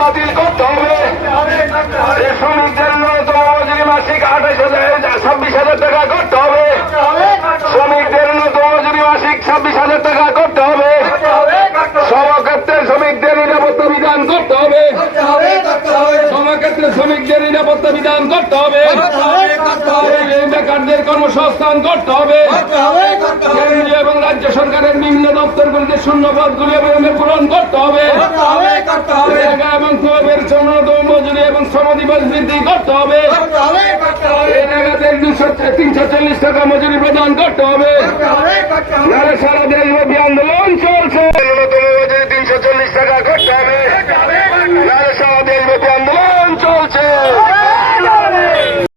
বাতিল করতে হবে শ্রমিকদের মাসিক আঠাশ হাজার ছাব্বিশ হাজার টাকা করতে হবে শ্রমিকদের ন্যূনতম মজুরি মাসিক ছাব্বিশ হাজার টাকা করতে হবে সমক্ষেত্রে শ্রমিকদের নিরাপত্তা বিধান করতে হবে সমক্ষেত্রে শ্রমিকদের নিরাপত্তা বিধান করতে হবে বেকারদের কর্মসংস্থান করতে হবে কেন্দ্রীয় এবং রাজ্য সরকারের বিভিন্ন দপ্তরগুলিতে শূন্য পদগুলি অবিলম্বে পূরণ করতে হবে এবং ক্লাবের ন্যূনতম মজুরি এবং শ্রম দিবস বৃদ্ধি করতে হবে তিনশো চল্লিশ টাকা মজুরি প্রদান করতে হবে সারা দেশব্যাপী আন্দোলন চলছে